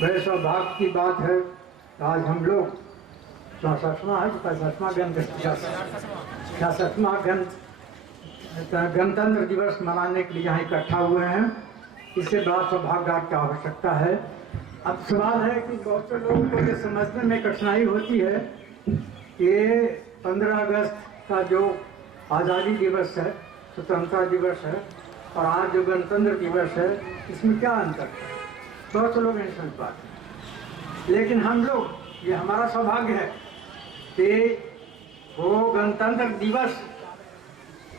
बड़े सौभाग्य की बात है। आज हम लोग 64वां है 66वां गणतंत्र दिवस मनाने के लिए यहाँ इकट्ठा हुए हैं। इससे बड़ा सौभाग्य की आवश्यकता है। अब सवाल है कि बहुत से लोगों को ये समझने में कठिनाई होती है कि 15 अगस्त का जो आज़ादी दिवस है, स्वतंत्रता दिवस है, और आज जो गणतंत्र दिवस है, इसमें क्या अंतर है। बहुत से लोग नहीं समझ पाते। लेकिन हम लोग, ये हमारा सौभाग्य है कि वो गणतंत्र दिवस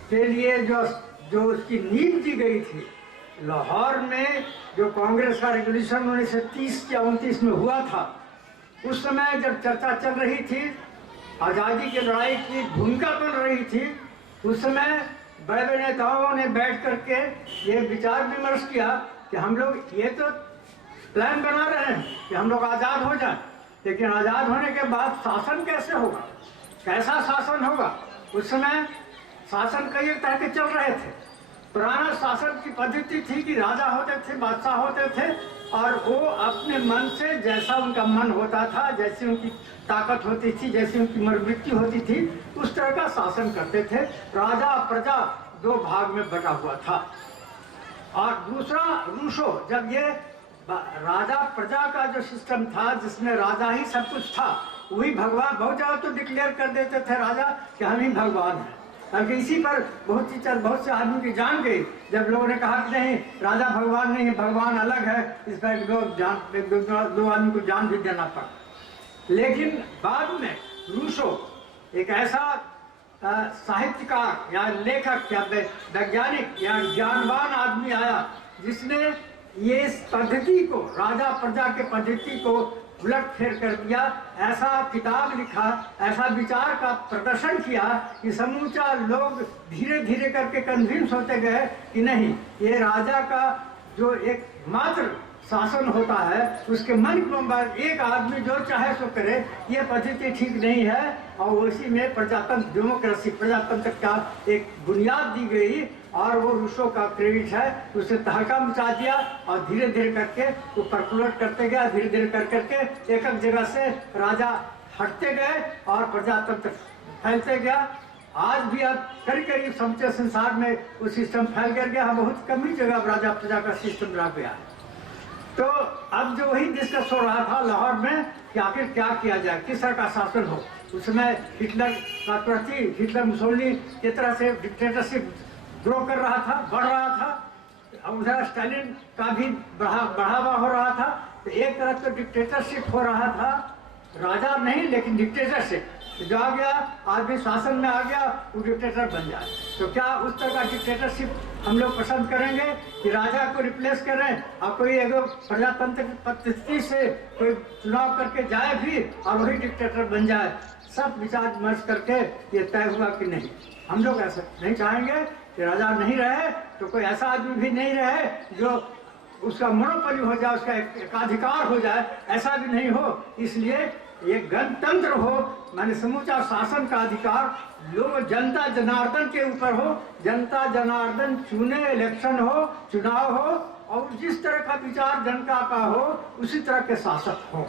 के लिए जो उसकी नींव दी गई थी, लाहौर में जो कांग्रेस का रेवोल्यूशन 1930 या 29 में हुआ था, उस समय जब चर्चा चल रही थी, आज़ादी की लड़ाई की भूमिका बन रही थी, उस समय बड़े बड़े नेताओं ने बैठ करके ये विचार विमर्श किया कि हम लोग ये तो प्लान बना रहे हैं कि हम लोग आज़ाद हो जाएं, लेकिन आज़ाद होने के बाद शासन कैसे होगा, कैसा शासन होगा। उस समय शासन कई तरह के चल रहे थे। पुराना शासन की पद्धति थी कि राजा होते थे, बादशाह होते थे, और वो अपने मन से जैसा उनका मन होता था, जैसी उनकी ताकत होती थी, जैसी उनकी मनोवृत्ति होती थी, उस तरह का शासन करते थे। राजा प्रजा दो भाग में बटा हुआ था। और दूसरा रूसो, जब ये राजा प्रजा का जो सिस्टम था, जिसमें राजा ही सब कुछ था, वही भगवान, बहुत ज़्यादा तो डिक्लेयर कर देते थे राजा कि हम ही भगवान हैं। बल्कि इसी पर बहुत से आदमी की जान गई जब लोगों ने कहा कि नहीं, राजा भगवान नहीं है, भगवान अलग है। इस पर दो आदमी को जान भी देना पड़ा। लेकिन बाद में रूसो एक ऐसा साहित्यकार या लेखक या वैज्ञानिक या ज्ञानवान आदमी आया, जिसने ये इस पद्धति को, राजा प्रजा के पद्धति को उलट फेर कर दिया। ऐसा किताब लिखा, ऐसा विचार का प्रदर्शन किया कि समूचा लोग धीरे धीरे करके कन्विंस होते गए कि नहीं, ये राजा का जो एक मात्र शासन होता है, उसके मन के एक आदमी जो चाहे सो करे, ये पद्धति ठीक नहीं है। और उसी में प्रजातंत्र, डेमोक्रेसी, प्रजातंत्र का एक बुनियाद दी गई, और वो रूसो का क्रेडिट है। उसे तहलका मचा दिया और धीरे धीरे करके वो पर्कुलेट करते गया, धीरे धीरे कर करके एक एक जगह से राजा हटते गए और प्रजातंत्र फैलते गया। आज भी अब करीब करीब समूचे संसार में वो सिस्टम फैल कर गया। बहुत कम ही जगह राजा प्रजा का सिस्टम रह गया है। तो अब जो वही डिस्कस हो रहा था लाहौर में कि आखिर क्या किया जाए, किस तरह का शासन हो। उसमें हिटलर का प्रति, हिटलर मुसोलिनी की तरह से डिक्टेटरशिप ग्रो कर रहा था, बढ़ रहा था। उधर स्टालिन का भी बढ़ावा हो रहा था। तो एक तरफ तो डिक्टेटरशिप हो रहा था, राजा नहीं लेकिन डिक्टेटरशिप जो आ गया, आदमी शासन में आ गया, वो डिक्टेटर बन जाए। तो क्या उस तरह का डिक्टेटरशिप हम लोग पसंद करेंगे कि राजा को रिप्लेस करें और कोई एगो प्रजातंत्र पद्धति से कोई चुनाव करके जाए भी और वही डिक्टेटर बन जाए। सब विचार विमर्श करके ये तय हुआ कि नहीं, हम लोग ऐसा नहीं चाहेंगे कि राजा नहीं रहे, तो कोई ऐसा आदमी भी नहीं रहे जो उसका मोनोपोली हो जाए, उसका एकाधिकार हो जाए, ऐसा भी नहीं हो। इसलिए ये गणतंत्र हो, माने समूचा शासन का अधिकार लोग, जनता जनार्दन के ऊपर हो। जनता जनार्दन चुने, इलेक्शन हो, चुनाव हो, और जिस तरह का विचार जनता का हो उसी तरह के शासक हो।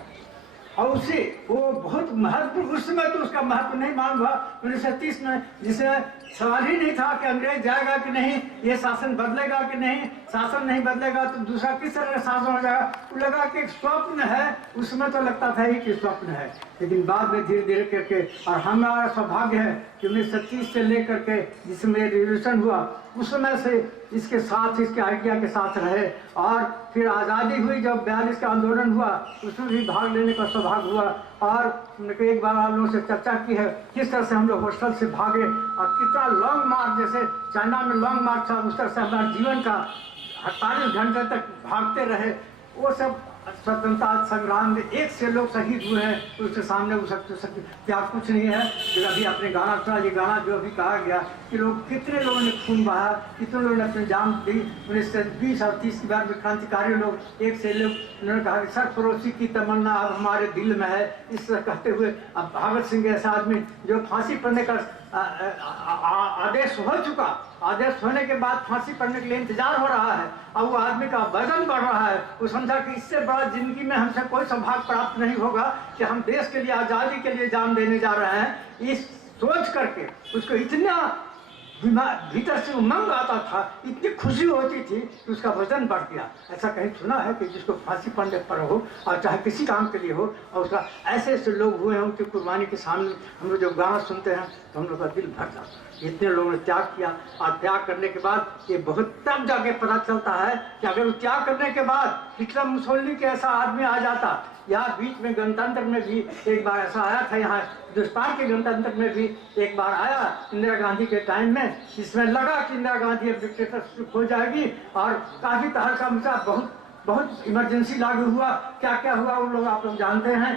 और उसे वो बहुत महत्व, उस समय तो उसका महत्व नहीं मालूम हुआ 1930 में, जिसे सवाल ही नहीं था कि अंग्रेज जाएगा कि नहीं, ये शासन बदलेगा कि नहीं, शासन नहीं बदलेगा तो दूसरा किस तरह का शासन हो जाएगा। वो लगा कि एक स्वप्न है, उस समय तो लगता था ही कि स्वप्न है। लेकिन बाद में धीरे धीरे करके, और हमारा सौभाग्य है कि 1930 से लेकर के जिसमें रिवोल्यूशन हुआ, उस समय से इसके साथ, इसके आइडिया के साथ रहे। और फिर आज़ादी हुई, जब 42 का आंदोलन हुआ, उसमें भी भाग लेने का सौभाग्य हुआ। और एक बार आप लोगों से चर्चा की है किस तरह से हम लोग हॉस्टल से भागे और कितना लॉन्ग मार्च, जैसे चाइना में लॉन्ग मार्च था, उस तरह से हमारे जीवन का 48 घंटे तक भागते रहे। वो सब स्वतंत्रता संग्राम में एक से लोग शहीद हुए हैं, तो उसके सामने वो सब क्या कुछ नहीं है। फिर अभी अपने गाना सुना, ये गाना जो अभी कहा गया कि लोग, कितने लोगों ने खून बहा, कितने लोगों ने अपनी जान दी। 1920 और 30 के बाद में क्रांतिकारी लोग, एक से लोग, उन्होंने कहा कि सरफरोशी की तमन्ना अब हमारे दिल में है। इस तरह कहते हुए अब भगत सिंह ऐसा आदमी जो फांसी पड़ने का आदेश हो चुका, आदेश होने के बाद फांसी पड़ने के लिए इंतजार हो रहा है, और वो आदमी का वजन बढ़ रहा है, वो समझा कि इससे बड़ा जिंदगी में हमसे कोई सौभाग्य प्राप्त नहीं होगा कि हम देश के लिए, आज़ादी के लिए जान देने जा रहे हैं। इस सोच करके उसको इतना भीतर से उमंग आता था, इतनी खुशी होती थी कि उसका वजन बढ़ गया। ऐसा कहीं सुना है कि जिसको फांसी पड़ने पर हो और चाहे किसी काम के लिए हो, और उसका ऐसे ऐसे लोग हुए हैं उनकी कुर्बानी के सामने हम लोग जब गाना सुनते हैं तो हम लोग का दिल भर जाता है। इतने लोगों ने त्याग किया, और त्याग करने के बाद ये बहुत तब जाके पता चलता है कि अगर वो त्याग करने के बाद हिटलर मुसोलिनी के ऐसा आदमी आ जाता। यहाँ बीच में गणतंत्र में भी एक बार ऐसा आया था, यहाँ हिंदुस्तान के गणतंत्र में भी एक बार आया इंदिरा गांधी के टाइम में, जिसमें लगा कि इंदिरा गांधी अब डिक्टेटरशिप हो जाएगी, और काफी तहलका मचा, बहुत इमरजेंसी लागू हुआ। क्या क्या हुआ वो लोग आप लोग जानते हैं।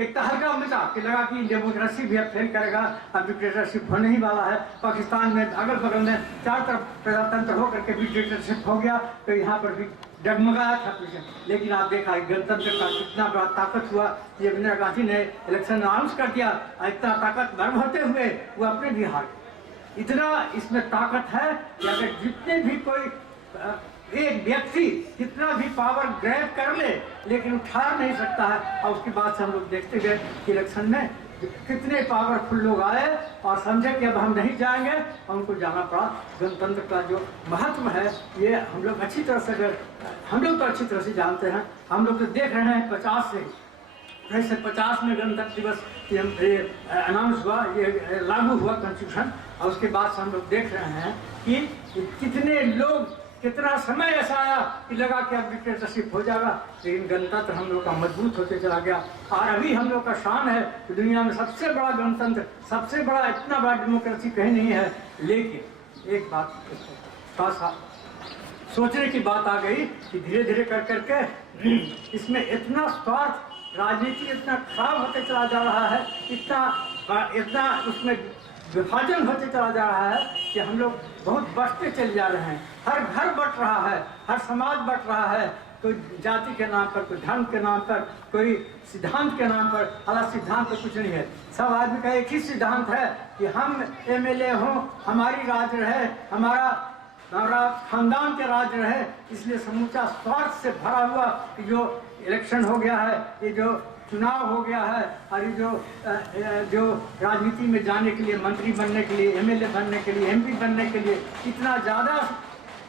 एक तहलका मचा कि लगा कि डेमोक्रेसी भी अब फेल करेगा, अब डिक्टेटरशिप होने ही वाला है। पाकिस्तान में अगल बगल में चारों तरफ प्रजातंत्र होकर के भी डिक्टेटरशिप हो गया, तो यहाँ पर भी डगमगाया था पीछे। लेकिन आप देखा गणतंत्र का कितना बड़ा ताकत हुआ। ये इंदिरा गांधी ने इलेक्शन अनाउंस कर दिया, इतना ताकतवर होते हुए वो अपने भी हार। इतना इसमें ताकत है कि अगर जितने भी कोई एक व्यक्ति कितना भी पावर ग्रैब कर ले, लेकिन उठा नहीं सकता है। और उसके बाद से हम लोग देखते गए कि इलेक्शन में कितने पावरफुल लोग आए और समझे कि अब हम नहीं जाएंगे, और उनको जाना पड़ा। गणतंत्र का जो महत्व है ये हम लोग अच्छी तरह से, हम लोग तो अच्छी तरह से जानते हैं। हम लोग तो देख रहे हैं 50 से, जैसे 50 में गणतंत्र दिवस अनाउंस हुआ, ये लागू हुआ कॉन्स्टिट्यूशन, और उसके बाद से हम लोग देख रहे हैं कि कितने लोग, कितना समय ऐसा आया कि लगा कि अब डिक्टेटरशिप हो जाएगा, लेकिन गणतंत्र हम लोग का मजबूत होते चला गया। और अभी हम लोग का शान है कि दुनिया में सबसे बड़ा गणतंत्र, सबसे बड़ा, इतना बड़ा डेमोक्रेसी कहीं नहीं है। लेकिन एक बात थोड़ा सा सोचने की बात आ गई कि धीरे धीरे कर करके इसमें इतना स्वार्थ, राजनीति इतना खराब होते चला जा रहा है, इतना उसमें विभाजन होते चला जा रहा है कि हम लोग बहुत बढ़ते चले जा रहे हैं। हर घर बट रहा है, हर समाज बट रहा है, कोई जाति के नाम पर, कोई धर्म के नाम पर, कोई सिद्धांत के नाम पर। हालांकि सिद्धांत तो कुछ नहीं है, सब आदमी का एक ही सिद्धांत है कि हम एमएलए हों, हमारी राज रहे, हमारा खानदान के राज रहे। इसलिए समूचा स्वार्थ से भरा हुआ कि जो इलेक्शन हो गया है, ये जो चुनाव हो गया है, और ये जो राजनीति में जाने के लिए, मंत्री बनने के लिए, एमएलए बनने के लिए, एमपी बनने के लिए इतना ज़्यादा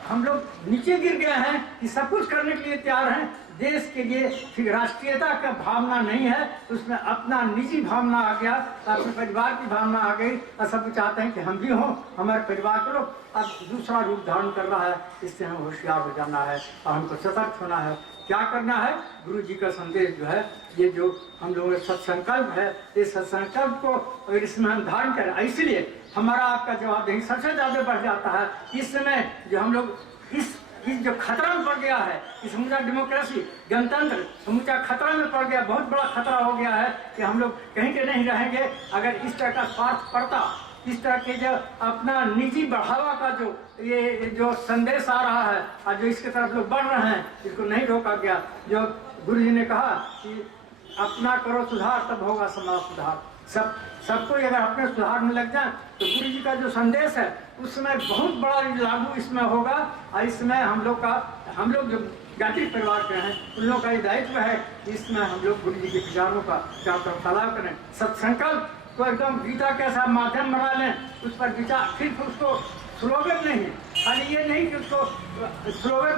हम लोग नीचे गिर गए हैं कि सब कुछ करने के लिए तैयार हैं। देश के लिए फिर राष्ट्रीयता का भावना नहीं है, उसमें अपना निजी भावना आ गया, अपने परिवार की भावना आ गई, और सब चाहते हैं कि हम भी हों, हमारे परिवार के लोग। अब दूसरा रूप धारण कर रहा है, इससे हमें होशियार हो जाना है और हमको सतर्क होना है। क्या करना है? गुरु जी का संदेश जो है, ये जो हम लोगों का सत्संकल्प है, इस सत्संकल्प को इसमें हम धारण करें। इसलिए हमारा आपका जवाबदेही सबसे ज़्यादा बढ़ जाता है। इस समय जो हम लोग इस जो खतरा में पड़ गया है, इस समूचा डेमोक्रेसी, गणतंत्र समूचा खतरा में पड़ गया, बहुत बड़ा खतरा हो गया है कि हम लोग कहीं के नहीं रहेंगे अगर इस तरह का स्वार्थ पड़ता, इस तरह के जो अपना निजी बढ़ावा का ये जो संदेश आ रहा है और जो इसके तरफ लोग बढ़ रहे हैं, इसको नहीं रोका गया। जो गुरु जी ने कहा कि अपना करो सुधार, तब होगा समाज सुधार। सबको अगर अपने सुधार में लग जाए तो गुरु जी का जो संदेश है उसमें बहुत बड़ा लागू इसमें होगा। और इसमें हम लोग जो जाति परिवार के हैं, उन लोगों का ये दायित्व है कि इसमें हम लोग गुरु जी के विचारों का चारों तरफ फैलाव करें। सत्संकल्प को एकदम गीता के साथ माध्यम बना लें, उस पर विचार, सिर्फ उसको स्लोगन नहीं, खाली ये नहीं कि उसको स्लोगन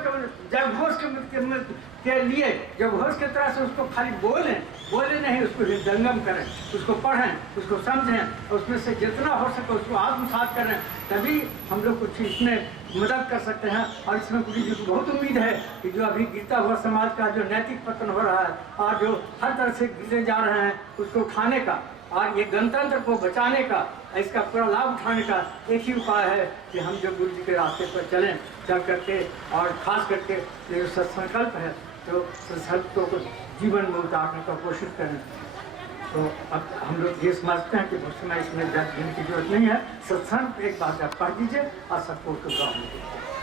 के लिए जब घोष की तरह से उसको खाली बोले नहीं, उसको जंगम करें, उसको पढ़ें, उसको समझें, उसमें से जितना हो सके उसको आत्मसात करें, तभी हम लोग कुछ इसमें मदद कर सकते हैं। और इसमें गुरु जी को बहुत उम्मीद है कि जो अभी गिरता हुआ समाज का जो नैतिक पतन हो रहा है और जो हर तरह से गिरते जा रहे हैं, उसको उठाने का और ये गणतंत्र को बचाने का, इसका पूरा लाभ उठाने का एक ही उपाय है कि हम जो गुरु जी के रास्ते पर चल करके, और खास करके ये जो सत्संकल्प है, तो संकल्प को जीवन में उतारने का कोशिश करें। तो अब हम लोग ये समझते हैं कि उस समय इसमें जज की जरूरत नहीं है। सत्संग एक बात आप पढ़ दीजिए और सबको उसको ग्रहण कीजिए।